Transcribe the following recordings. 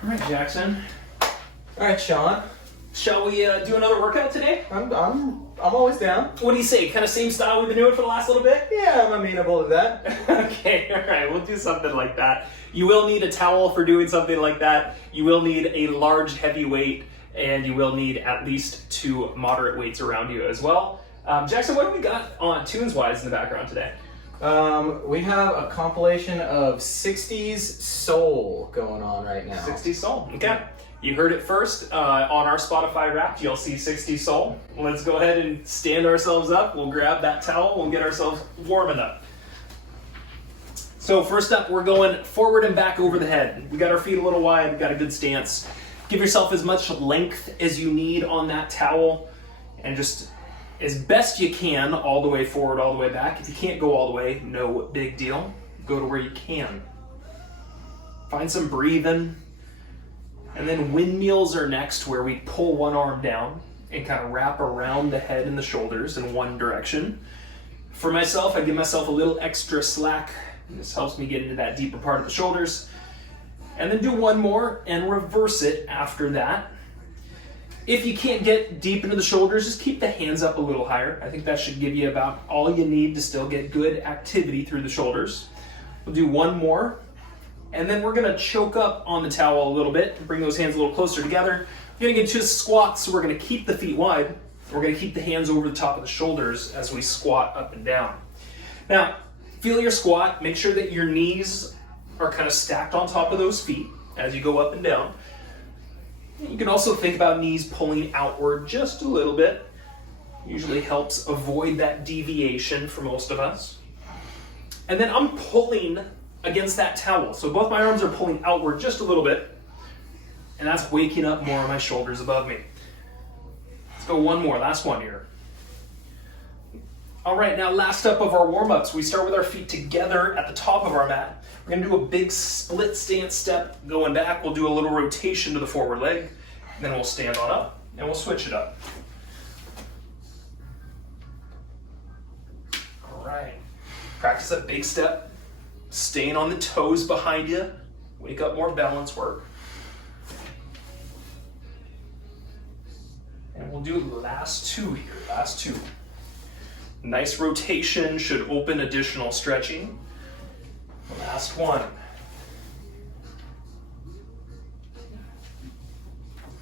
All right, Jackson. All right, Sean. Shall we do another workout today? I'm always down. What do you say? Kind of same style we've been doing for the last little bit? Yeah, I'm amenable to that. Okay, all right, we'll do something like that. You will need a towel for doing something like that. You will need a large, heavy weight, and you will need at least 2 moderate weights around you as well. Jackson, what have we got on tunes-wise in the background today? We have a compilation of 60s soul going on right now. 60 Soul, okay. You heard it first on our Spotify Wrapped. You'll see 60 Soul. Let's go ahead and stand ourselves up. We'll grab that towel. We'll get ourselves warming up. So first up, we're going forward and back over the head. We got our feet a little wide. We got a good stance. Give yourself as much length as you need on that towel, and just as best you can, all the way forward, all the way back. If you can't go all the way, no big deal. Go to where you can. Find some breathing. And then windmills are next, where we pull one arm down and kind of wrap around the head and the shoulders in one direction. For myself, I give myself a little extra slack. This helps me get into that deeper part of the shoulders. And then do one more and reverse it after that. If you can't get deep into the shoulders, just keep the hands up a little higher. I think that should give you about all you need to still get good activity through the shoulders. We'll do one more. And then we're gonna choke up on the towel a little bit, bring those hands a little closer together. We're gonna get to squats, so we're gonna keep the feet wide. We're gonna keep the hands over the top of the shoulders as we squat up and down. Now, feel your squat. Make sure that your knees are kind of stacked on top of those feet as you go up and down. You can also think about knees pulling outward just a little bit. Usually helps avoid that deviation for most of us. And then I'm pulling against that towel. So both my arms are pulling outward just a little bit, and that's waking up more of my shoulders above me. Let's go one more, last one here. All right, now last up of our warm-ups, we start with our feet together at the top of our mat. We're gonna do a big split stance step going back. We'll do a little rotation to the forward leg, then we'll stand on up, and we'll switch it up. All right, practice that big step. Staying on the toes behind you. Wake up more balance work. And we'll do last 2 here, last 2. Nice rotation, should open additional stretching. Last one.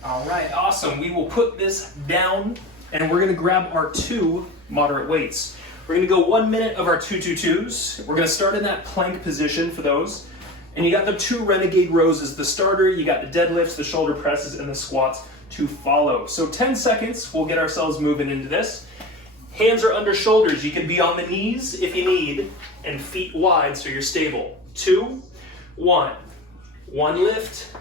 All right, awesome. We will put this down, and we're gonna grab our 2 moderate weights. We're gonna go 1 minute of our 2-2-2s. We're gonna start in that plank position for those. And you got the 2 Renegade Rows as the starter. You got the deadlifts, the shoulder presses, and the squats to follow. So 10 seconds, we'll get ourselves moving into this. Hands are under shoulders. You can be on the knees if you need, and feet wide so you're stable. 2, 1. 1 lift,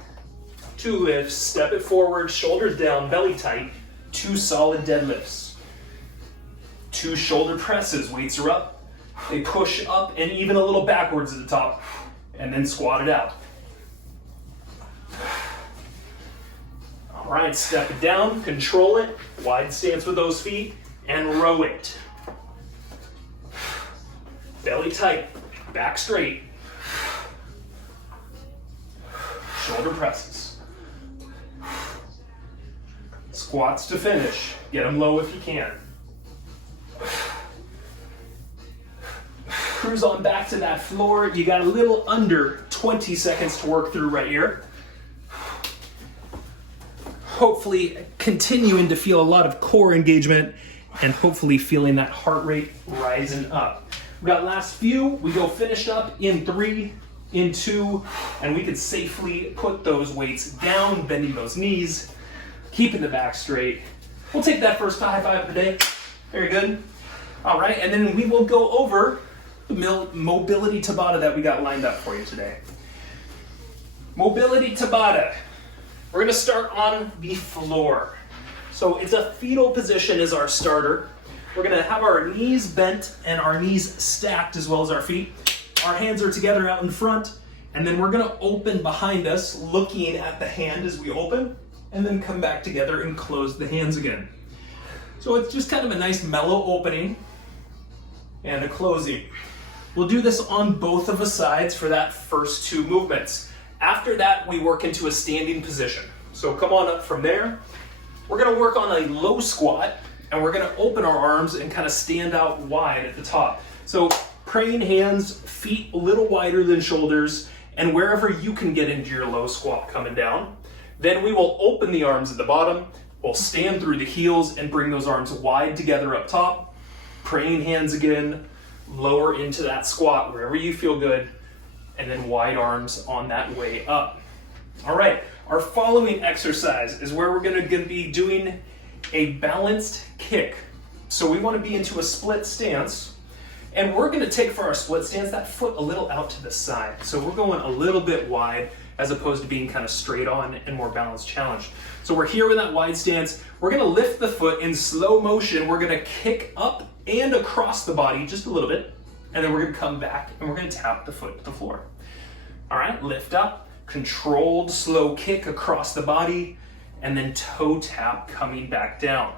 2 lifts, step it forward, shoulders down, belly tight. 2 solid deadlifts. 2 shoulder presses, weights are up. They push up and even a little backwards at the top, and then squat it out. All right, step it down, control it, wide stance with those feet, and row it. Belly tight, back straight. Shoulder presses. Squats to finish. Get them low if you can. Cruise on back to that floor. You got a little under 20 seconds to work through right here. Hopefully continuing to feel a lot of core engagement, and hopefully feeling that heart rate rising up. We got last few. We go finished up in 3, in 2, and we can safely put those weights down, bending those knees, keeping the back straight. We'll take that first high five of the day. Very good. All right, and then we will go over the mobility Tabata that we got lined up for you today. Mobility Tabata. We're gonna start on the floor. So it's a fetal position as our starter. We're gonna have our knees bent and our knees stacked as well as our feet. Our hands are together out in front, and then we're gonna open behind us, looking at the hand as we open, and then come back together and close the hands again. So it's just kind of a nice mellow opening and a closing. We'll do this on both of the sides for that first 2 movements. After that, we work into a standing position. So come on up from there. We're gonna work on a low squat, and we're gonna open our arms and kind of stand out wide at the top. So praying hands, feet a little wider than shoulders, and wherever you can get into your low squat coming down. Then we will open the arms at the bottom. We'll stand through the heels and bring those arms wide together up top. Praying hands again, lower into that squat wherever you feel good, and then wide arms on that way up. All right, our following exercise is where we're gonna be doing a balanced kick. So we wanna be into a split stance, and we're gonna take for our split stance that foot a little out to the side. So we're going a little bit wide as opposed to being kind of straight on and more balanced challenge. So we're here with that wide stance. We're gonna lift the foot in slow motion. We're gonna kick up and across the body just a little bit, and then we're gonna come back and we're gonna tap the foot to the floor. All right, lift up, controlled slow kick across the body, and then toe tap coming back down.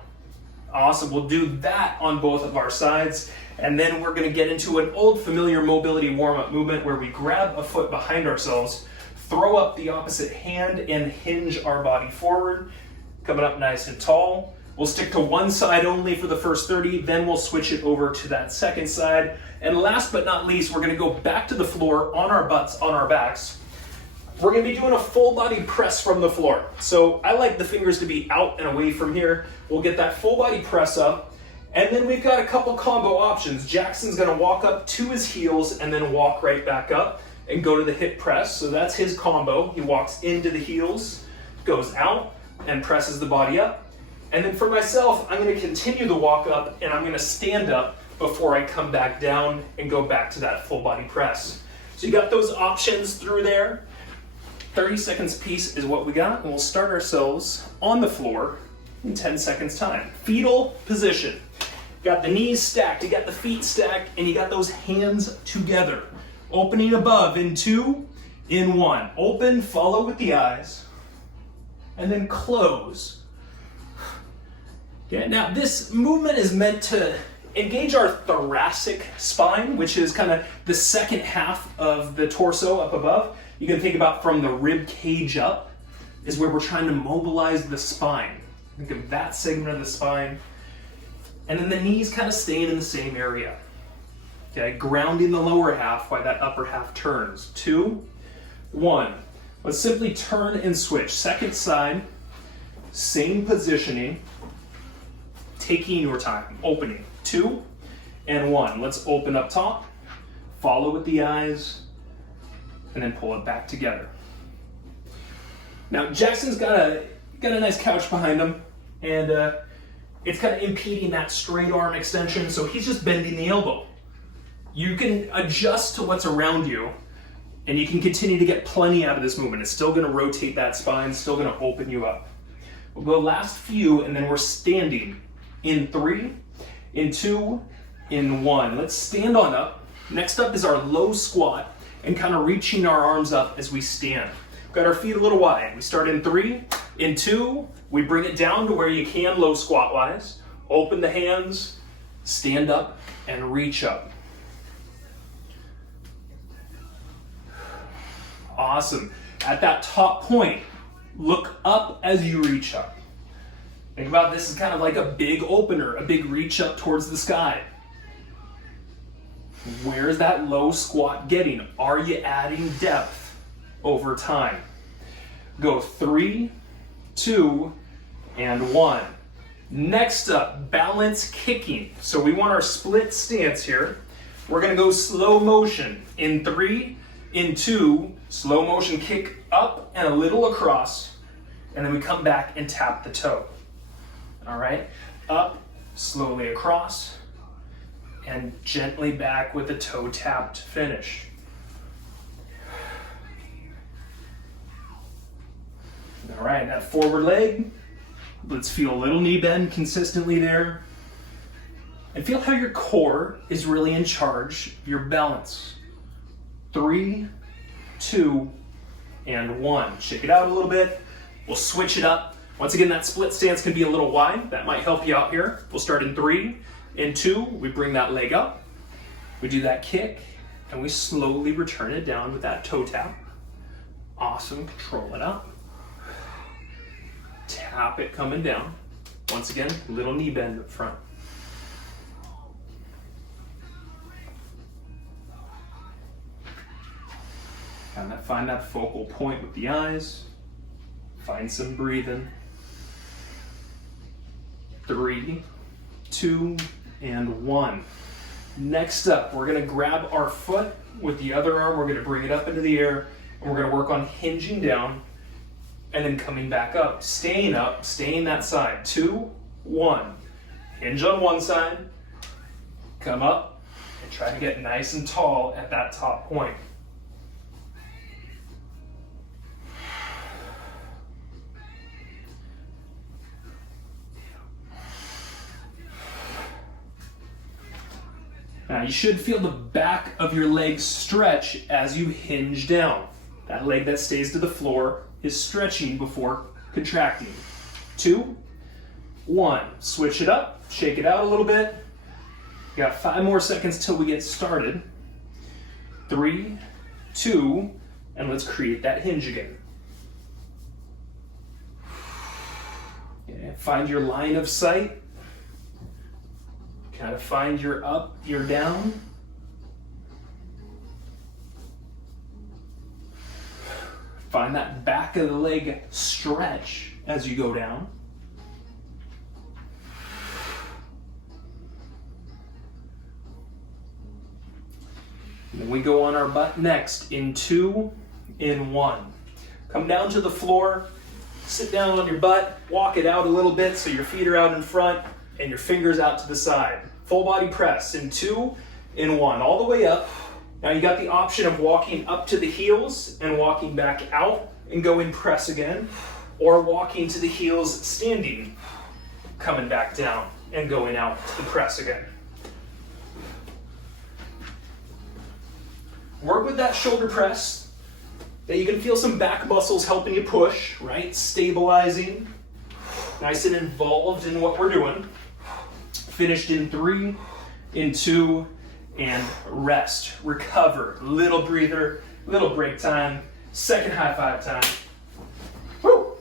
Awesome, we'll do that on both of our sides, and then we're gonna get into an old familiar mobility warm-up movement where we grab a foot behind ourselves, throw up the opposite hand, and hinge our body forward, coming up nice and tall. We'll stick to one side only for the first 30, then we'll switch it over to that second side. And last but not least, we're gonna go back to the floor on our butts, on our backs. We're gonna be doing a full body press from the floor. So I like the fingers to be out and away from here. We'll get that full body press up. And then we've got a couple combo options. Jackson's gonna walk up to his heels and then walk right back up and go to the hip press. So that's his combo. He walks into the heels, goes out, and presses the body up. And then for myself, I'm gonna continue the walk up and I'm gonna stand up before I come back down and go back to that full body press. So you got those options through there. 30 seconds piece is what we got, and we'll start ourselves on the floor in 10 seconds time. Fetal position. You got the knees stacked, you got the feet stacked, and you got those hands together. Opening above in 2, in 1. Open, follow with the eyes, and then close. Okay, now this movement is meant to engage our thoracic spine, which is kind of the second half of the torso up above. You can think about from the rib cage up is where we're trying to mobilize the spine. Think of that segment of the spine. And then the knees kind of staying in the same area. Okay, grounding the lower half while that upper half turns. 2, 1. Let's simply turn and switch. Second side, same positioning, taking your time, opening. 2 and 1. Let's open up top, follow with the eyes, and then pull it back together. Now Jackson's got a nice couch behind him, and it's kind of impeding that straight arm extension, so he's just bending the elbow. You can adjust to what's around you, and you can continue to get plenty out of this movement. It's still gonna rotate that spine, still gonna open you up. We'll go last few, and then we're standing in 3, in 2, in 1. Let's stand on up. Next up is our low squat, and kind of reaching our arms up as we stand. Got our feet a little wide. We start in 3, in 2, we bring it down to where you can low squat wise. Open the hands, stand up, and reach up. Awesome. At that top point, look up as you reach up. Think about this as kind of like a big opener, a big reach up towards the sky. Where's that low squat getting? Are you adding depth over time? Go 3, 2, and 1. Next up, balance kicking. So we want our split stance here. We're gonna go slow motion. In 3, in 2, slow motion kick up and a little across, and then we come back and tap the toe. All right, up, slowly across, and gently back with the toe tapped finish. All right, that forward leg, let's feel a little knee bend consistently there. And feel how your core is really in charge of your balance. 3, 2, and 1. Shake it out a little bit. We'll switch it up. Once again, that split stance can be a little wide. That might help you out here. We'll start in 3, in 2, we bring that leg up. We do that kick, and we slowly return it down with that toe tap. Awesome, control it out. Tap it coming down. Once again, little knee bend up front. Kind of find that focal point with the eyes. Find some breathing. 3, 2, and 1. Next up, we're gonna grab our foot with the other arm. We're gonna bring it up into the air, and we're gonna work on hinging down and then coming back up, staying that side. 2, 1. Hinge on one side, come up, and try to get nice and tall at that top point. Now you should feel the back of your legs stretch as you hinge down. That leg that stays to the floor is stretching before contracting. 2, 1. Switch it up, shake it out a little bit. You got 5 more seconds till we get started. 3, 2, and let's create that hinge again. Okay, find your line of sight. Kind of find your up, your down. Find that back of the leg stretch as you go down. And then we go on our butt next in 2, in 1. Come down to the floor, sit down on your butt, walk it out a little bit so your feet are out in front and your fingers out to the side. Full body press in 2, in 1, all the way up. Now you got the option of walking up to the heels and walking back out and go in press again, or walking to the heels standing, coming back down and going out to the press again. Work with that shoulder press that you can feel some back muscles helping you push, right? Stabilizing, nice and involved in what we're doing. Finished in 3, in 2, and rest. Recover. Little breather, little break time. Second high five time. Woo!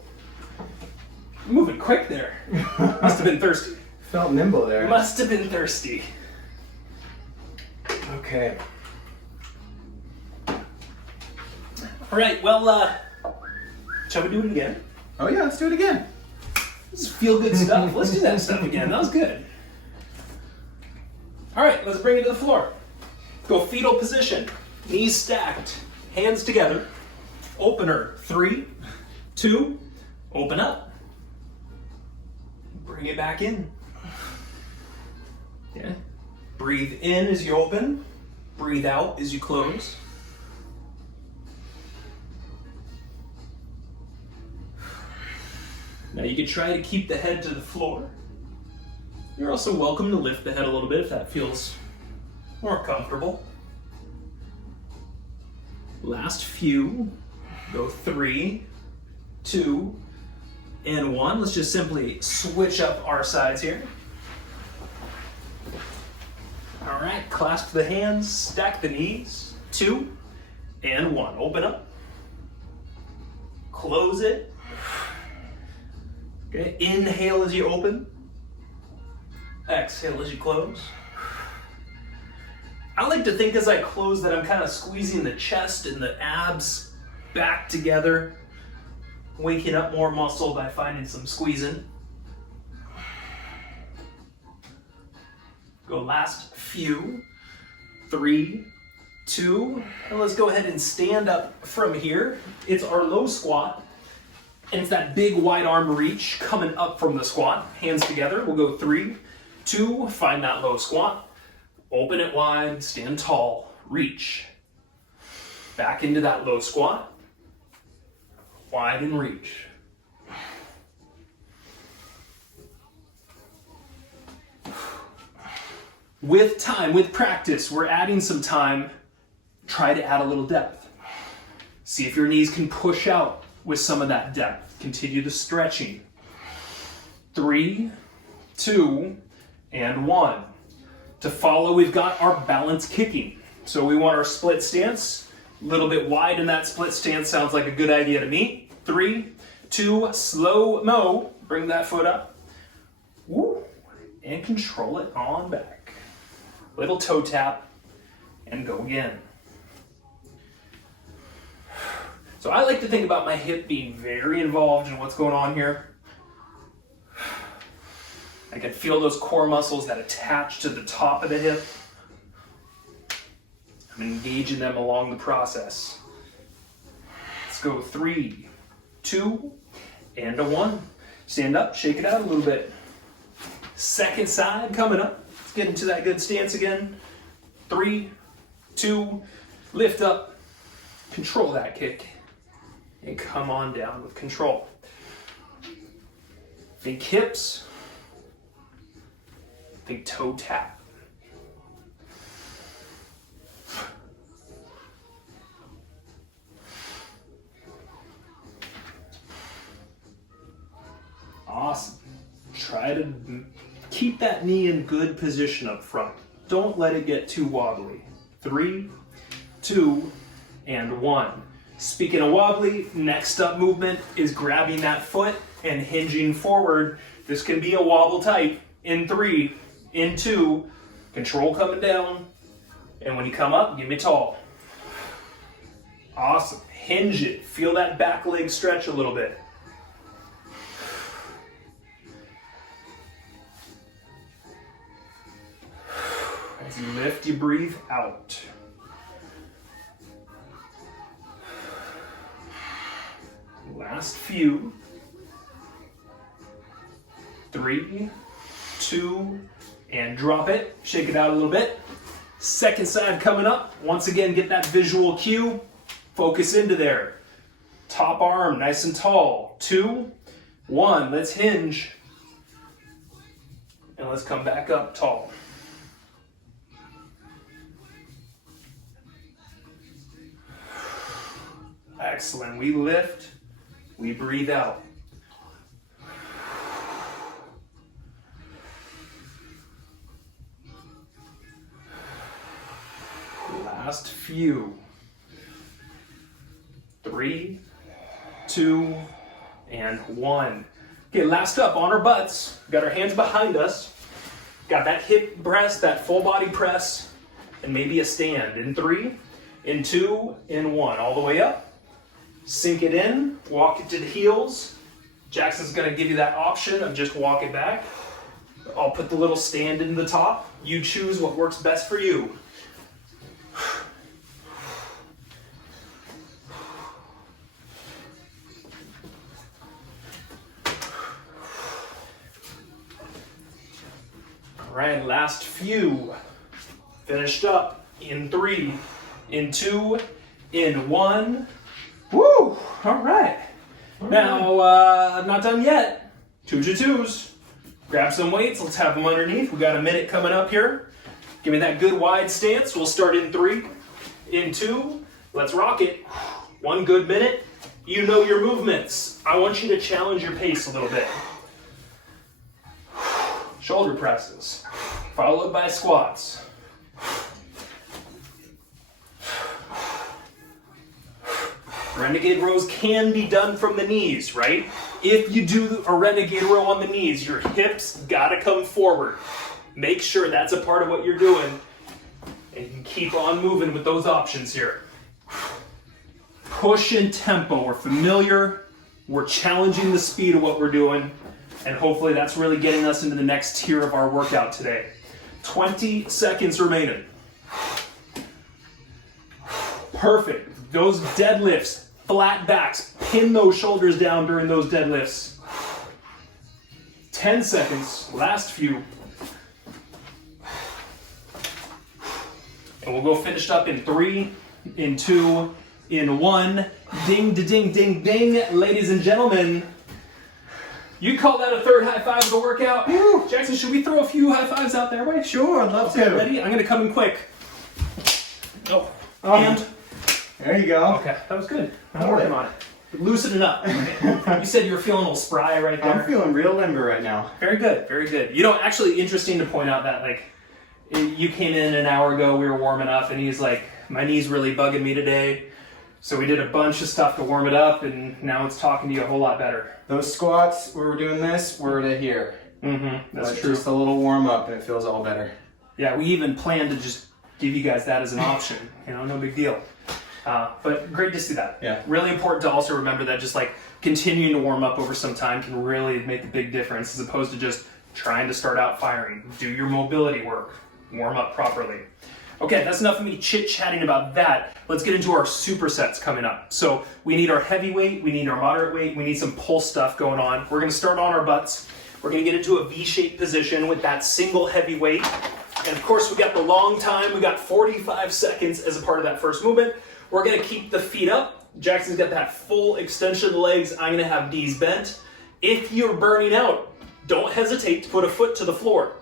Moving quick there. Must have been thirsty. Felt nimble there. Must have been thirsty. Okay. All right, well, shall we do it again? Oh yeah, let's do it again. This is feel good stuff. Let's do that stuff again. That was good. All right, let's bring it to the floor. Go fetal position, knees stacked, hands together. Opener, 3, 2, open up. Bring it back in. Yeah. Breathe in as you open, breathe out as you close. Now you can try to keep the head to the floor. You're also welcome to lift the head a little bit if that feels more comfortable. Last few. Go 3, 2, and 1. Let's just simply switch up our sides here. All right, clasp the hands, stack the knees. 2, and 1. Open up. Close it. Okay, inhale as you open. Exhale as you close. I like to think as I close that I'm kind of squeezing the chest and the abs back together, waking up more muscle by finding some squeezing. Go last few. 3, 2, and let's go ahead and stand up from here. It's our low squat, and it's that big wide arm reach coming up from the squat. Hands together, we'll go 3, 2, find that low squat. Open it wide, stand tall, reach. Back into that low squat. Wide and reach. With time, with practice, we're adding some time. Try to add a little depth. See if your knees can push out with some of that depth. Continue the stretching. 3, 2, and 1. To follow, we've got our balance kicking. So we want our split stance. A little bit wide in that split stance sounds like a good idea to me. 3, 2, slow-mo. Bring that foot up. Woo. And control it on back. Little toe tap and go again. So I like to think about my hip being very involved in what's going on here. I can feel those core muscles that attach to the top of the hip. I'm engaging them along the process. Let's go 3, 2, and a 1. Stand up, shake it out a little bit. Second side coming up. Let's get into that good stance again. 3, 2, lift up, control that kick, and come on down with control. Think hips, think toe tap. Awesome. Try to keep that knee in good position up front. Don't let it get too wobbly. 3, 2, and 1. Speaking of wobbly, next up movement is grabbing that foot and hinging forward. This can be a wobble type. In 3, in 2, control coming down, and when you come up, give me tall. Awesome. Hinge it. Feel that back leg stretch a little bit. As you lift, you breathe out. Last few. 3, 2, and drop it. Shake it out a little bit. Second side coming up. Once again, get that visual cue. Focus into there. Top arm nice and tall. 2, 1. Let's hinge. And let's come back up tall. Excellent. We lift, we breathe out. Last few. 3, 2, and 1. Okay, last up, on our butts. Got our hands behind us. Got that hip press, that full body press, and maybe a stand. In 3, in 2, in 1. All the way up. Sink it in, walk it to the heels. Jackson's gonna give you that option of just walk it back. I'll put the little stand in the top. You choose what works best for you. All right, last few. Finished up in 3, in 2, in 1. Woo! All right. Now, I'm not done yet. 2s. Grab some weights. Let's have them underneath. We got a minute coming up here. Give me that good wide stance. We'll start in 3, in 2. Let's rock it. 1 good minute. You know your movements. I want you to challenge your pace a little bit. Shoulder presses, followed by squats. Renegade rows can be done from the knees, right? If you do a renegade row on the knees, your hips gotta come forward. Make sure that's a part of what you're doing, and you can keep on moving with those options here. Push and tempo. We're familiar. We're challenging the speed of what we're doing, and hopefully that's really getting us into the next tier of our workout today. 20 seconds remaining. Perfect. Those deadlifts, flat backs, pin those shoulders down during those deadlifts. 10 seconds, last few. And we'll go finished up in 3, in 2, in 1. Ding, ding, ding, ding. Ladies and gentlemen, you call that a third high five of the workout? Woo. Jackson, should we throw a few high fives out there? Right? Sure, I'd love to. Ready? I'm gonna come in quick. Oh. And there you go. Okay, that was good. I'm working on it. Loosen it up. You said you were feeling a little spry right there. I'm feeling real limber right now. Very good, very good. You know, actually interesting to point out that, like, you came in an hour ago, we were warming up, and he's like, My knee's really bugging me today. So we did a bunch of stuff to warm it up, and now it's talking to you a whole lot better. Those squats, we were doing this, we're to here. That's true. Just a little warm up and it feels all better. Yeah, we even planned to just give you guys that as an option. You know, no big deal. But great to see that. Yeah. Really important to also remember that just like continuing to warm up over some time can really make a big difference as opposed to just trying to start out firing. Do your mobility work. Warm up properly. Okay, that's enough of me chit-chatting about that. Let's get into our supersets coming up. So we need our heavyweight, we need our moderate weight, we need some pull stuff going on. We're gonna start on our butts. We're gonna get into a V-shaped position with that single heavyweight. And of course, we got the long time. We got 45 seconds as a part of that first movement. We're gonna keep the feet up. Jackson's got that full extension of the legs. I'm gonna have knees bent. If you're burning out, don't hesitate to put a foot to the floor,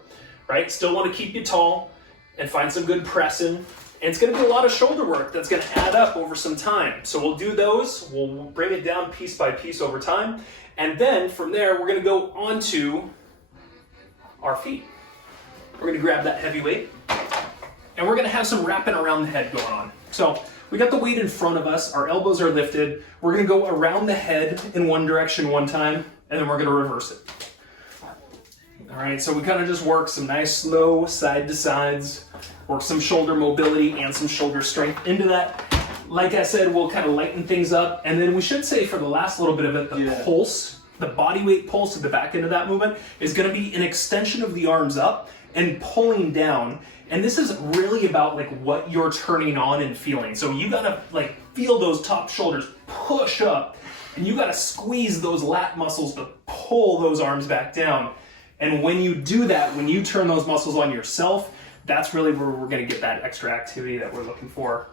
right? Still wanna keep you tall and find some good pressing. And it's gonna be a lot of shoulder work that's gonna add up over some time. So we'll do those, we'll bring it down piece by piece over time. And then from there, we're gonna go onto our feet. We're gonna grab that heavy weight and we're gonna have some wrapping around the head going on. So we got the weight in front of us, our elbows are lifted. We're gonna go around the head in one direction one time, and then we're gonna reverse it. All right, so we kind of just work some nice slow side to sides, work some shoulder mobility and some shoulder strength into that. Like I said, we'll kind of lighten things up, and then we should say for the last little bit of it, the pulse, the body weight pulse at the back end of that movement is gonna be an extension of the arms up and pulling down. And this is really about like what you're turning on and feeling. So you gotta like feel those top shoulders push up, and you gotta squeeze those lat muscles to pull those arms back down. And when you do that, when you turn those muscles on yourself, that's really where we're gonna get that extra activity that we're looking for.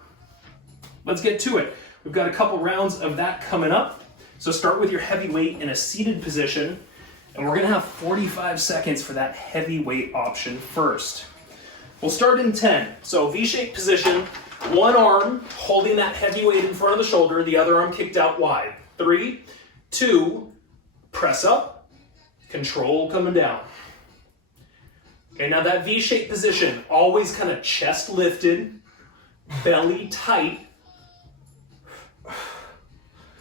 Let's get to it. We've got a couple rounds of that coming up. So start with your heavy weight in a seated position, and we're gonna have 45 seconds for that heavy weight option first. We'll start in 10. So V-shaped position, one arm holding that heavy weight in front of the shoulder, the other arm kicked out wide. 3, 2, press up, control coming down. Okay, now that V-shaped position, always kind of chest lifted, belly tight.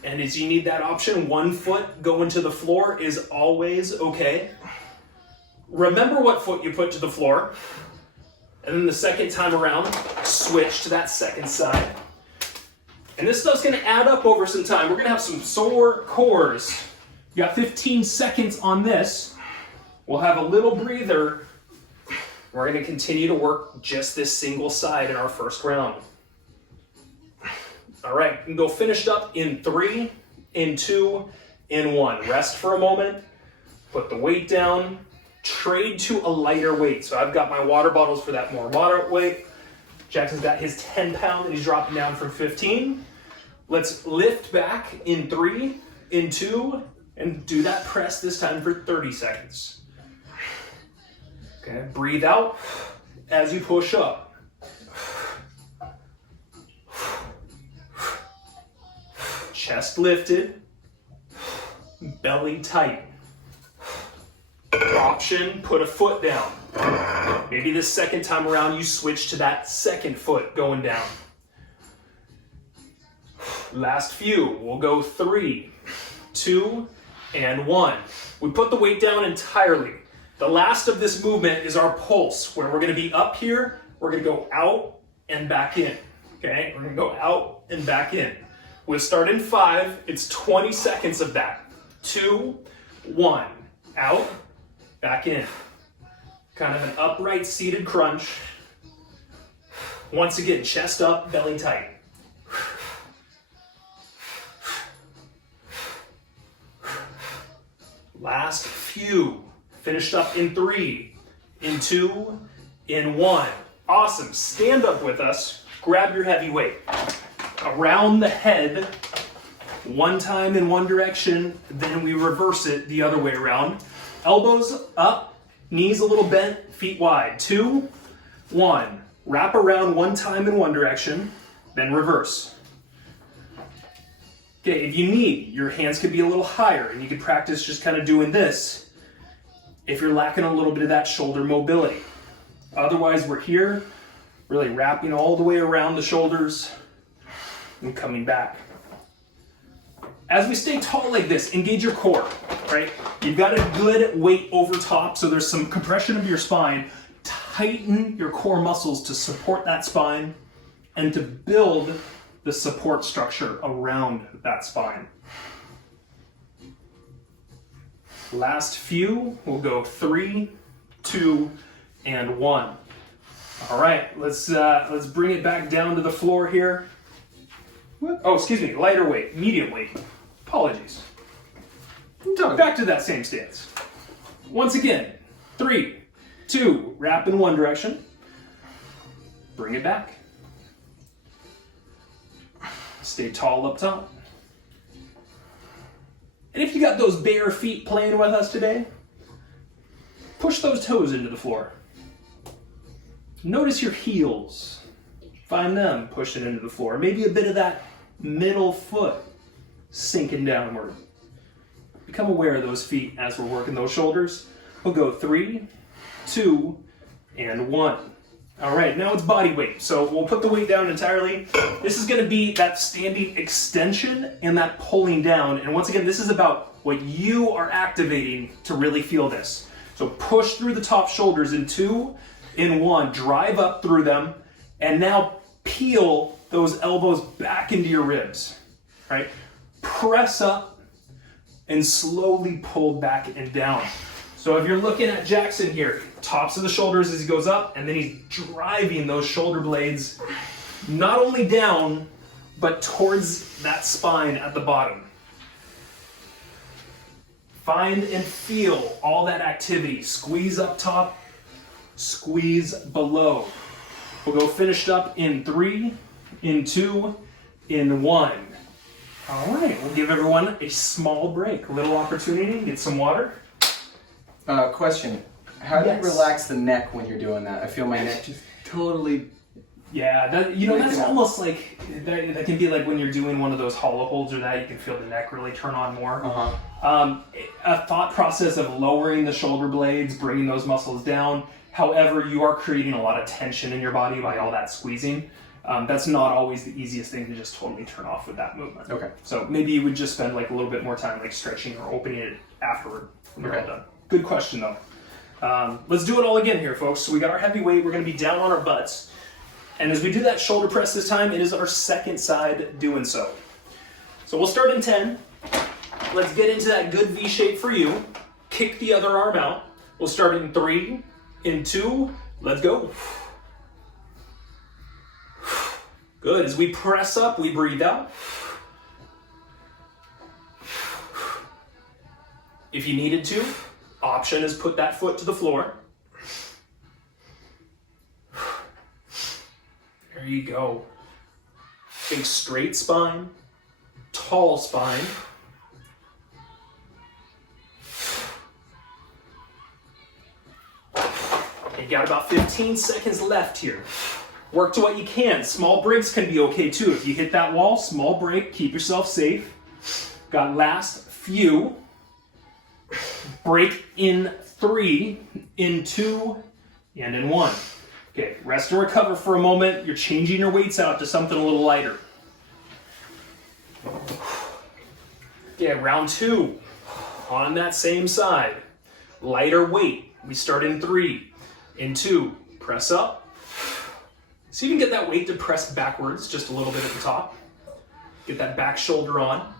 And as you need that option, one foot going to the floor is always okay. Remember what foot you put to the floor. And then the second time around, switch to that second side. And this stuff's gonna add up over some time. We're gonna have some sore cores. You got 15 seconds on this. We'll have a little breather. We're gonna continue to work just this single side in our first round. All right, you can go finished up in 3, in 2, in 1. Rest for a moment, put the weight down, trade to a lighter weight. So I've got my water bottles for that more moderate weight. Jackson's got his 10 pound that he's dropping down from 15. Let's lift back in 3, in 2, and do that press this time for 30 seconds. Okay, breathe out as you push up. Chest lifted, belly tight. Option, put a foot down. Maybe the second time around you switch to that second foot going down. Last few, we'll go 3, 2, and 1. We put the weight down entirely. The last of this movement is our pulse, where we're gonna be up here, we're gonna go out and back in. Okay, we're gonna go out and back in. We'll start in 5, it's 20 seconds of that. 2, 1, out, back in. Kind of an upright seated crunch. Once again, chest up, belly tight. Last few. Finished up in 3, in 2, in 1. Awesome. Stand up with us. Grab your heavy weight. Around the head, one time in one direction, then we reverse it the other way around. Elbows up, knees a little bent, feet wide. 2, 1. Wrap around one time in one direction, then reverse. Okay, if you need, your hands could be a little higher, and you could practice just kind of doing this if you're lacking a little bit of that shoulder mobility. Otherwise, we're here, Really wrapping all the way around the shoulders and coming back. As we stay tall like this, engage your core, right? You've got a good weight over top, so there's some compression of your spine. Tighten your core muscles to support that spine and to build the support structure around that spine. Last few, we'll go 3, 2, and 1. All right, let's bring it back down to the floor here. Oh, excuse me, lighter weight, medium weight. Apologies. Back to that same stance. Once again, 3, 2, wrap in one direction. Bring it back. Stay tall up top. And if you got those bare feet playing with us today, push those toes into the floor. Notice your heels. Find them pushing into the floor. Maybe a bit of that middle foot sinking downward. Become aware of those feet as we're working those shoulders. We'll go 3, 2, and 1. All right, now it's body weight. So we'll put the weight down entirely. This is gonna be that standing extension and that pulling down. And once again, this is about what you are activating to really feel this. So push through the top shoulders in 2, in 1, drive up through them, and now peel those elbows back into your ribs, right? Press up and slowly pull back and down. So if you're looking at Jackson here, tops of the shoulders as he goes up, and then he's driving those shoulder blades not only down, but towards that spine at the bottom. Find and feel all that activity. Squeeze up top, squeeze below. We'll go finished up in 3, in 2, in 1. All right, we'll give everyone a small break, a little opportunity to get some water. Question. How do you Yes. relax the neck when you're doing that? I feel my neck just totally... Yeah, that's almost like, that can be like when you're doing one of those hollow holds or that, you can feel the neck really turn on more. A thought process of lowering the shoulder blades, bringing those muscles down. However, you are creating a lot of tension in your body by all that squeezing. That's not always the easiest thing to just totally turn off with that movement. Okay. So maybe you would just spend like a little bit more time like stretching or opening it afterward when you're all done. Good question though. Let's do it all again here, folks. So we got our heavy weight. We're going to be down on our butts. And as we do that shoulder press this time, it is our second side doing so. So we'll start in 10. Let's get into that good V shape for you. Kick the other arm out. We'll start in 3, in 2. Let's go. Good. As we press up, we breathe out. If you needed to, option is put that foot to the floor. There you go. Big straight spine, tall spine. You got about 15 seconds left here. Work to what you can. Small breaks can be okay too. If you hit that wall, small break, keep yourself safe. Got last few. Break in 3, in 2, and in 1. Okay, rest and recover for a moment. You're changing your weights out to something a little lighter. Okay, round 2. On that same side. Lighter weight. We start in 3, in 2. Press up. So you can get that weight to press backwards just a little bit at the top. Get that back shoulder on.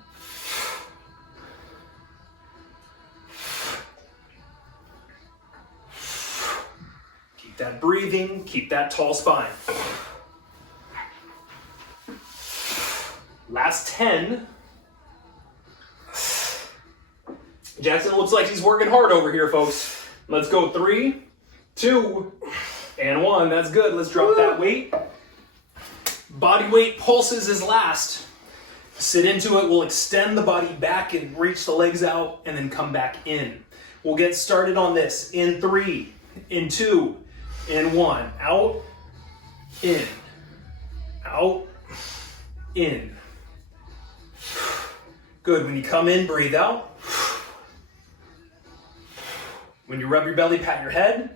Keep that breathing, keep that tall spine. Last 10. Jackson looks like he's working hard over here, folks. Let's go 3, 2, and 1. That's good. Let's drop that weight. Body weight pulses is last. Sit into it. We'll extend the body back and reach the legs out and then come back in. We'll get started on this in 3, in 2, in 1. Out, in, out, in. Good. When you come in, breathe out. When you rub your belly, pat your head.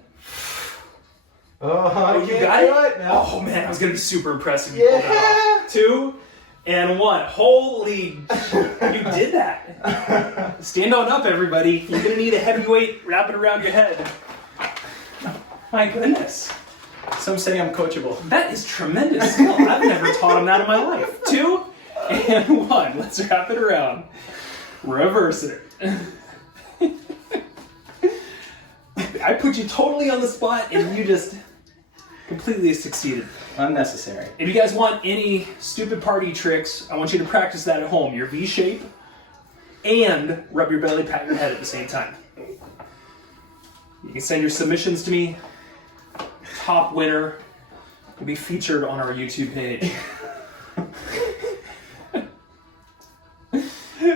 Oh, you got it? No. Oh man, I was gonna be super impressed if you pulled that off. 2 and 1. Holy, you did that. Stand on up, everybody. You're gonna need a heavy weight wrap it around your head. My goodness. Some say I'm coachable. That is tremendous skill. I've never taught him that in my life. 2 and 1. Let's wrap it around. Reverse it. I put you totally on the spot and you just completely succeeded. Unnecessary. If you guys want any stupid party tricks, I want you to practice that at home. Your V shape and rub your belly, pat your head at the same time. You can send your submissions to me. Top winner will be featured on our YouTube page.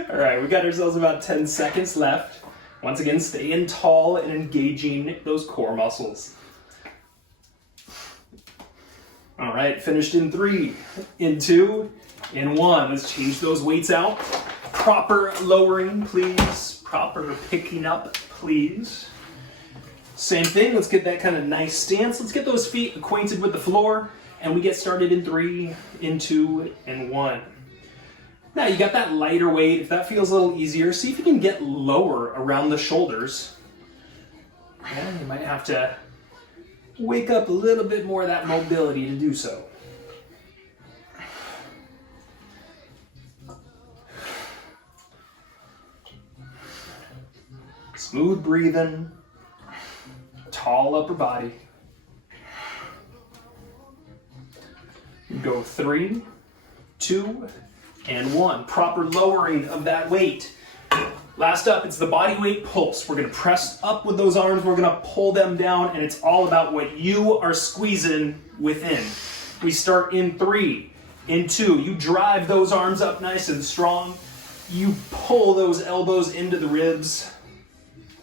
All right, we got ourselves about 10 seconds left. Once again, staying tall and engaging those core muscles. All right, finished in 3, in 2, in 1. Let's change those weights out. Proper lowering, please. Proper picking up, please. Same thing, let's get that kind of nice stance. Let's get those feet acquainted with the floor, and we get started in 3, in 2, in 1. Now you got that lighter weight. If that feels a little easier, see if you can get lower around the shoulders. Yeah, you might have to wake up a little bit more of that mobility to do so. Smooth breathing, tall upper body. Go 3, 2, and 1. Proper lowering of that weight. Last up, it's the body weight pulse. We're gonna press up with those arms, we're gonna pull them down, and it's all about what you are squeezing within. We start in 3, in 2. You drive those arms up nice and strong. You pull those elbows into the ribs.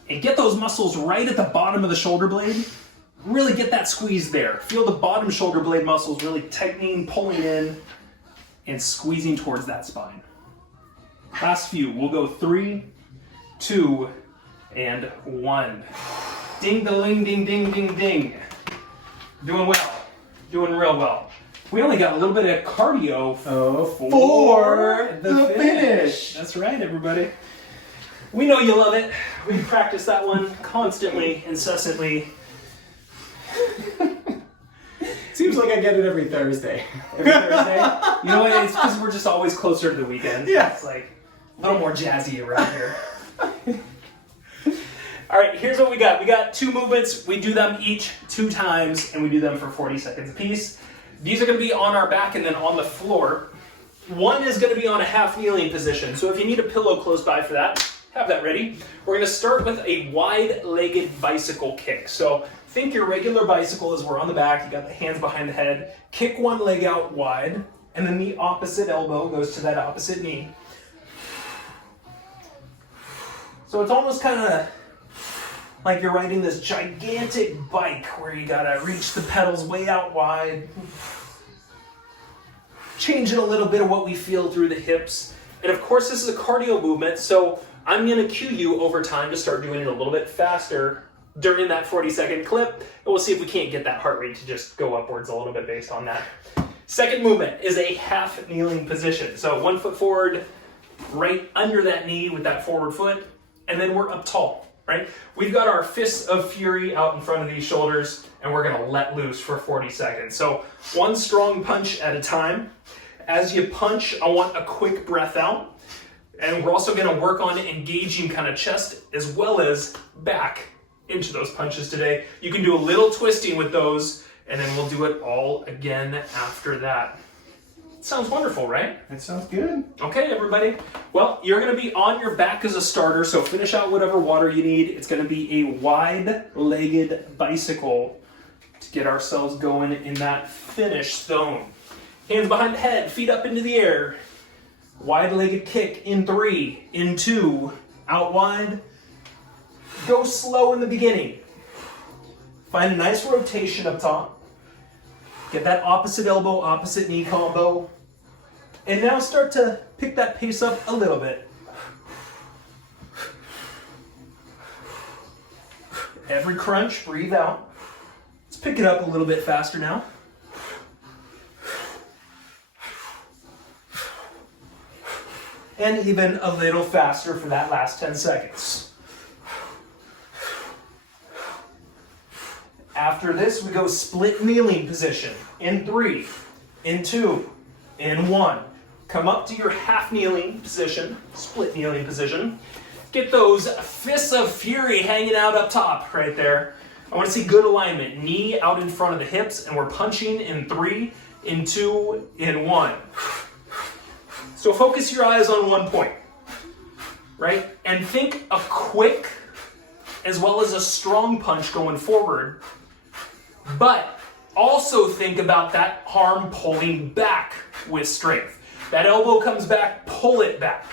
And get those muscles right at the bottom of the shoulder blade. Really get that squeeze there. Feel the bottom shoulder blade muscles really tightening, pulling in, and squeezing towards that spine. Last few, we'll go 3, 2, and 1. Ding, the ling, ding, ding, ding, ding. Doing well, doing real well. We only got a little bit of cardio for the finish. That's right, everybody. We know you love it. We practice that one constantly, incessantly. Seems like I get it every Thursday. Every Thursday? You know what? It's because we're just always closer to the weekend. Yeah. It's like a little more jazzy around here. All right, here's what we got. We got 2 movements. We do them each 2 times, and we do them for 40 seconds apiece. These are going to be on our back and then on the floor. One is going to be on a half kneeling position. So if you need a pillow close by for that, have that ready. We're going to start with a wide-legged bicycle kick. So think your regular bicycle as we're on the back. You got the hands behind the head. Kick one leg out wide, and then the opposite elbow goes to that opposite knee. So it's almost kind of like you're riding this gigantic bike where you gotta reach the pedals way out wide. Changing a little bit of what we feel through the hips. And of course this is a cardio movement, so I'm gonna cue you over time to start doing it a little bit faster during that 40-second clip, and we'll see if we can't get that heart rate to just go upwards a little bit based on that. Second movement is a half kneeling position. So 1 foot forward, right under that knee with that forward foot, and then we're up tall, right? We've got our fists of fury out in front of these shoulders, and we're gonna let loose for 40 seconds. So 1 strong punch at a time. As you punch, I want a quick breath out. And we're also gonna work on engaging kind of chest as well as back into those punches today. You can do a little twisting with those, and then we'll do it all again after that. Sounds wonderful, right? That sounds good. Okay, everybody. Well, you're gonna be on your back as a starter, so finish out whatever water you need. It's gonna be a wide-legged bicycle to get ourselves going in that finish zone. Hands behind the head, feet up into the air. Wide-legged kick in 3, in 2, out wide. Go slow in the beginning. Find a nice rotation up top. Get that opposite elbow, opposite knee combo. And now start to pick that pace up a little bit. Every crunch, breathe out. Let's pick it up a little bit faster now. And even a little faster for that last 10 seconds. After this, we go split kneeling position in 3, in 2, in 1. Come up to your half kneeling position, split kneeling position. Get those fists of fury hanging out up top right there. I want to see good alignment. Knee out in front of the hips, and we're punching in 3, in 2, in 1. So focus your eyes on one point, right? And think a quick as well as a strong punch going forward, but also think about that arm pulling back with strength. That elbow comes back, pull it back,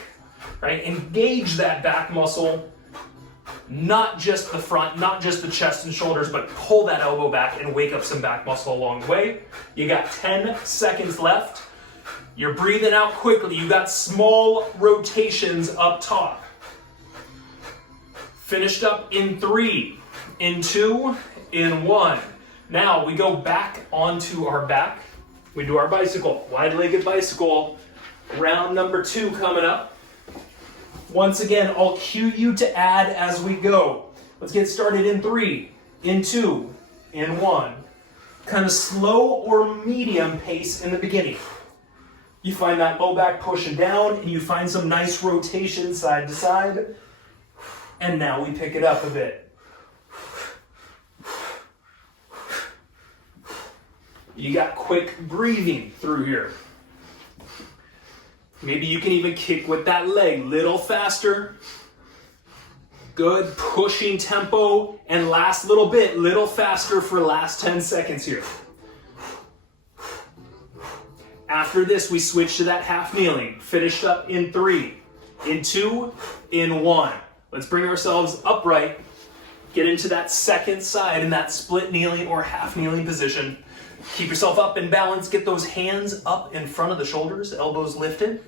right? Engage that back muscle, not just the front, not just the chest and shoulders, but pull that elbow back and wake up some back muscle along the way. You got 10 seconds left. You're breathing out quickly. You got small rotations up top. Finished up in 3, in 2, in 1. Now we go back onto our back. We do our bicycle, wide-legged bicycle. Round number 2 coming up. Once again, I'll cue you to add as we go. Let's get started in 3, in 2, in 1. Kind of slow or medium pace in the beginning. You find that low back pushing down, and you find some nice rotation side to side. And now we pick it up a bit. You got quick breathing through here. Maybe you can even kick with that leg, little faster. Good, pushing tempo, and last little bit, little faster for last 10 seconds here. After this, we switch to that half kneeling. Finished up in 3, in 2, in 1. Let's bring ourselves upright. Get into that second side in that split kneeling or half kneeling position. Keep yourself up in balance. Get those hands up in front of the shoulders, elbows lifted.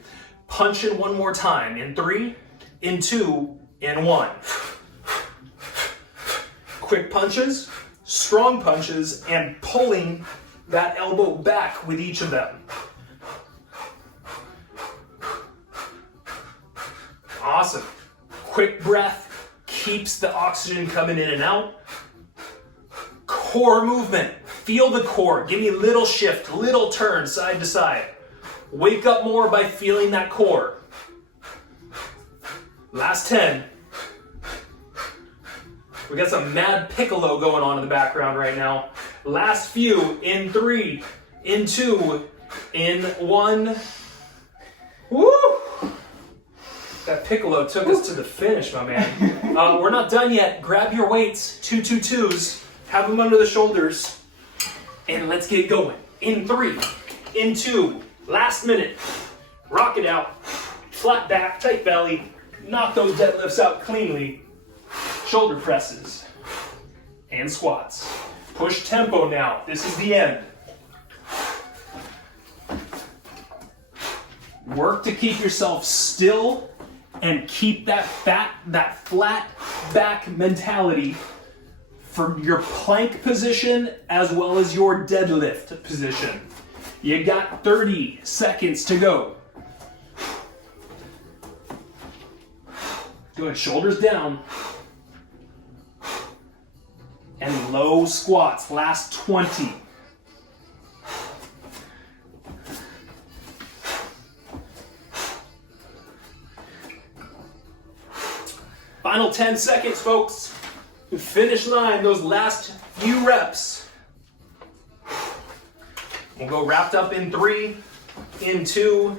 Punch in one more time. In 3, in 2, in 1. Quick punches, strong punches, and pulling that elbow back with each of them. Awesome. Quick breath keeps the oxygen coming in and out. Core movement. Feel the core. Give me a little shift, little turn side to side. Wake up more by feeling that core. Last 10. We got some mad piccolo going on in the background right now. Last few in 3, in 2, in 1. Woo! That piccolo took us to the finish, my man. We're not done yet. Grab your weights, 2 2s, have them under the shoulders, and let's get going. In 3, in 2, last minute. Rock it out. Flat back, tight belly. Knock those deadlifts out cleanly. Shoulder presses and squats. Push tempo now. This is the end. Work to keep yourself still and keep that flat back mentality for your plank position as well as your deadlift position. You got 30 seconds to go. Good, shoulders down. And low squats, last 20. Final 10 seconds, folks. Finish line, those last few reps. We'll go wrapped up in 3, in 2,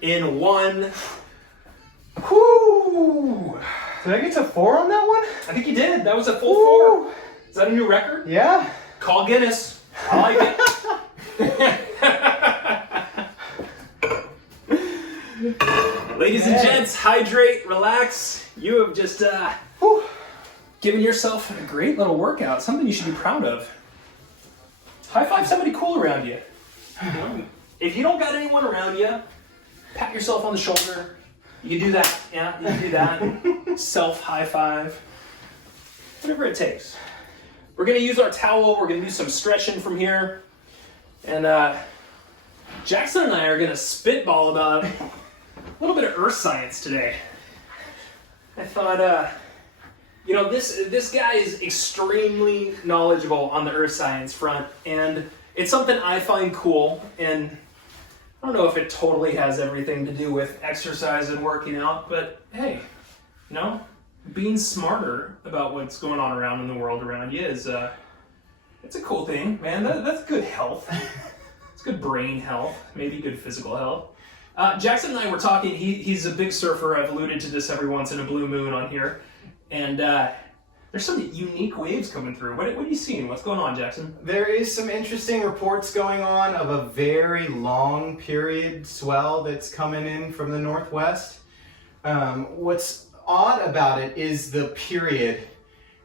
in 1. Whoo! Did I get to 4 on that one? I think you did. That was a full 4. Is that a new record? Yeah. Call Guinness. I like it. Ladies and gents, hydrate, relax. You have just given yourself a great little workout, something you should be proud of. High five somebody cool around you. If you don't got anyone around you, pat yourself on the shoulder. You can do that. Yeah, you can do that. Self high five. Whatever it takes. we're gonna use our towel. We're gonna do some stretching from here, and Jackson and I are gonna spitball about a little bit of earth science today. I thought, you know, this guy is extremely knowledgeable on the earth science front, and it's something I find cool, and I don't know if it totally has everything to do with exercise and working out, but hey, you know, being smarter about what's going on around in the world around you is, it's a cool thing, man. That's good health. It's good brain health, maybe good physical health. Jackson and I were talking, he's a big surfer. I've alluded to this every once in a blue moon on here, and there's some unique waves coming through. What are you seeing? What's going on, Jackson? There is some interesting reports going on of a very long period swell that's coming in from the northwest. What's odd about it is the period.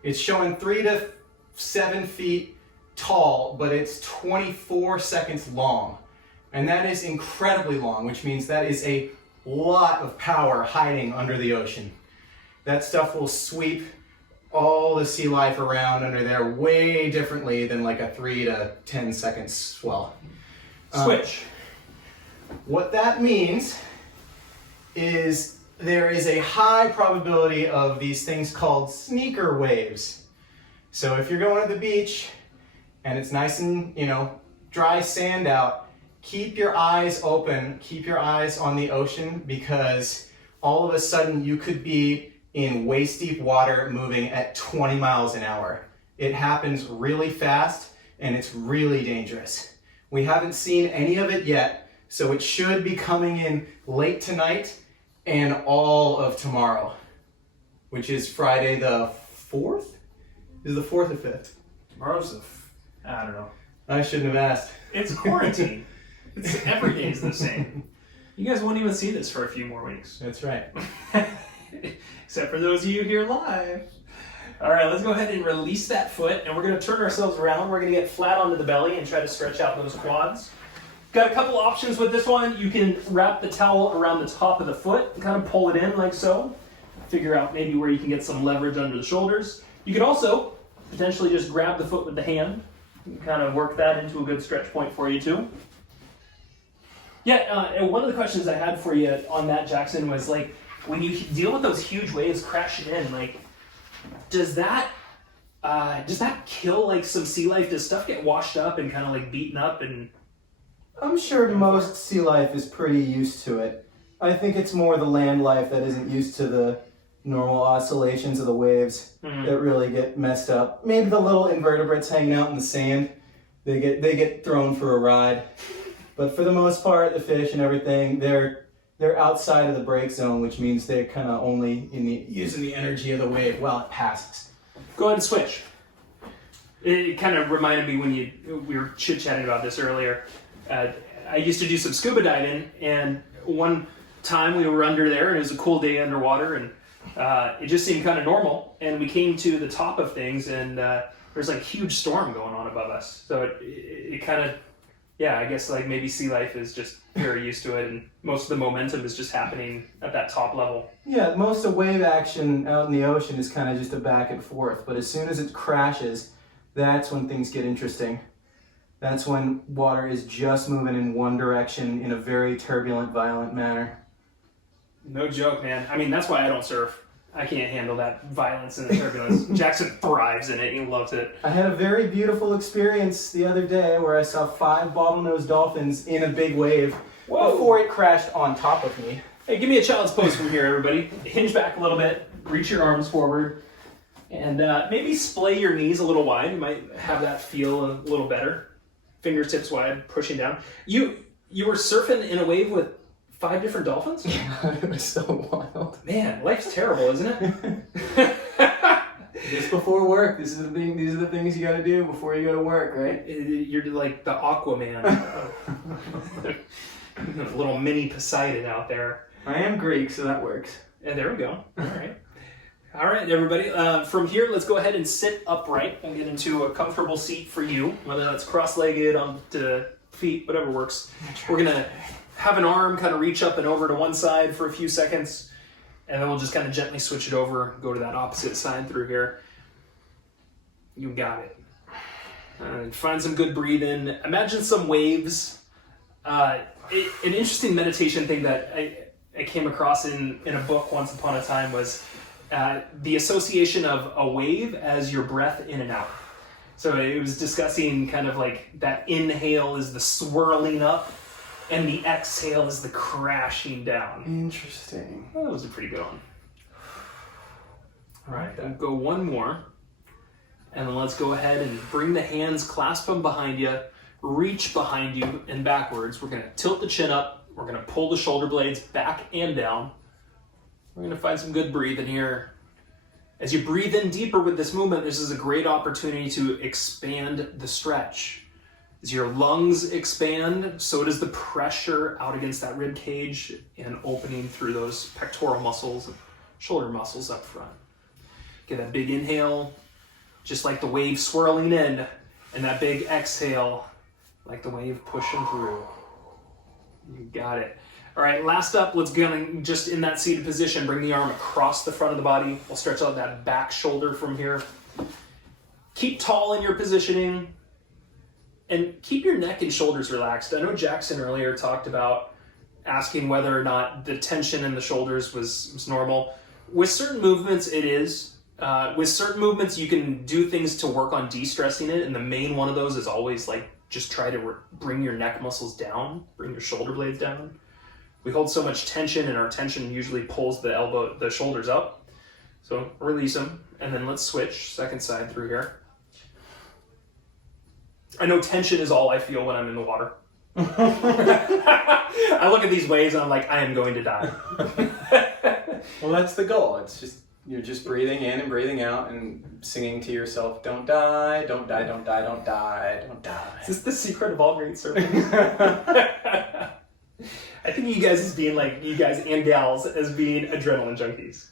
It's showing 3 to 7 feet tall, but it's 24 seconds long. And that is incredibly long, which means that is a lot of power hiding under the ocean. That stuff will sweep all the sea life around under there way differently than like a 3 to 10 second swell. Switch. What that means is there is a high probability of these things called sneaker waves. So if you're going to the beach and it's nice and, you know, dry sand out, keep your eyes open, keep your eyes on the ocean, because all of a sudden you could be in waist deep water moving at 20 miles an hour. It happens really fast and it's really dangerous. We haven't seen any of it yet, so it should be coming in late tonight and all of tomorrow, which is Friday the 4th? Is it the 4th or 5th? Tomorrow's I don't know. I shouldn't have asked. It's quarantine. Every day is the same. You guys won't even see this for a few more weeks. That's right. Except for those of you here live. All right, let's go ahead and release that foot, and we're going to turn ourselves around. We're going to get flat onto the belly and try to stretch out those quads. Got a couple options with this one. You can wrap the towel around the top of the foot and kind of pull it in like so. Figure out maybe where you can get some leverage under the shoulders. You can also potentially just grab the foot with the hand and kind of work that into a good stretch point for you too. Yeah, and one of the questions I had for you on that, Jackson, was like, when you deal with those huge waves crashing in, like, does that kill like some sea life? Does stuff get washed up and kind of like beaten up? And I'm sure most sea life is pretty used to it. I think it's more the land life that isn't used to the normal oscillations of the waves that really get messed up. Maybe the little invertebrates hanging out in the sand, they get thrown for a ride. But for the most part, the fish and everything, they're outside of the break zone, which means they're kind of only using the energy of the wave while it passes. Go ahead and switch. It kind of reminded me when we were chit-chatting about this earlier. I used to do some scuba diving, and one time we were under there, and it was a cool day underwater, and it just seemed kind of normal. And we came to the top of things, and there's like a huge storm going on above us. So it kind of, yeah, I guess like maybe sea life is just very used to it, and most of the momentum is just happening at that top level. Yeah, most of wave action out in the ocean is kind of just a back and forth, but as soon as it crashes, that's when things get interesting. That's when water is just moving in one direction in a very turbulent, violent manner. No joke, man. I mean, that's why I don't surf. I can't handle that violence and the turbulence. Jackson thrives in it. He loves it. I had a very beautiful experience the other day where I saw 5 bottlenose dolphins in a big wave before it crashed on top of me. Hey, give me a child's pose from here, everybody. Hinge back a little bit. Reach your arms forward. And maybe splay your knees a little wide. You might have that feel a little better. Fingertips wide, pushing down. You were surfing in a wave with 5 different dolphins? Yeah, it was so wild. Man, life's terrible, isn't it? Just before work, these are the things you gotta do before you go to work, right? You're like the Aquaman. A little mini Poseidon out there. I am Greek, so that works. And there we go. All right. All right, everybody. From here, let's go ahead and sit upright and get into a comfortable seat for you, whether that's cross-legged, on the feet, whatever works. We're going to have an arm kind of reach up and over to one side for a few seconds, and then we'll just kind of gently switch it over, go to that opposite side through here. You got it. Find some good breathing. Imagine some waves. An interesting meditation thing that I came across in a book once upon a time was the association of a wave as your breath in and out. So it was discussing kind of like that inhale is the swirling up and the exhale is the crashing down. Interesting. That was a pretty good one. All right, we'll go one more. And then let's go ahead and bring the hands, clasp them behind you, reach behind you and backwards. We're gonna tilt the chin up. We're gonna pull the shoulder blades back and down. We're gonna find some good breathing here. As you breathe in deeper with this movement, this is a great opportunity to expand the stretch. As your lungs expand, so does the pressure out against that rib cage and opening through those pectoral muscles and shoulder muscles up front. Get that big inhale, just like the wave swirling in, and that big exhale, like the wave pushing through. You got it. All right, last up, let's go just in that seated position, bring the arm across the front of the body. We'll stretch out that back shoulder from here. Keep tall in your positioning and keep your neck and shoulders relaxed. I know Jackson earlier talked about asking whether or not the tension in the shoulders was normal. With certain movements, it is. With certain movements, you can do things to work on de-stressing it, and the main one of those is always like just try to bring your neck muscles down, bring your shoulder blades down. We hold so much tension, and our tension usually pulls the shoulders up. So release them, and then let's switch second side through here. I know tension is all I feel when I'm in the water. I look at these waves and I'm like, I am going to die. Well, that's the goal. It's just you're just breathing in and breathing out and singing to yourself, "Don't die, don't die, don't die, don't die, don't die." Is this the secret of all great surfing? I think you guys and gals as being adrenaline junkies.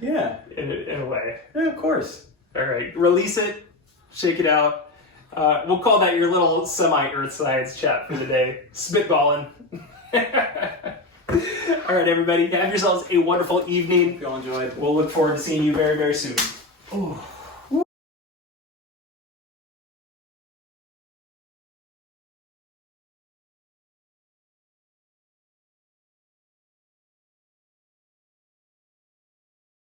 Yeah, in a way. yeah, of course. All right, release it, shake it out. We'll call that your little semi-earth science chat for the day. Spitballing. All right, everybody, have yourselves a wonderful evening. Hope you all enjoyed. We'll look forward to seeing you very, very soon. Oh.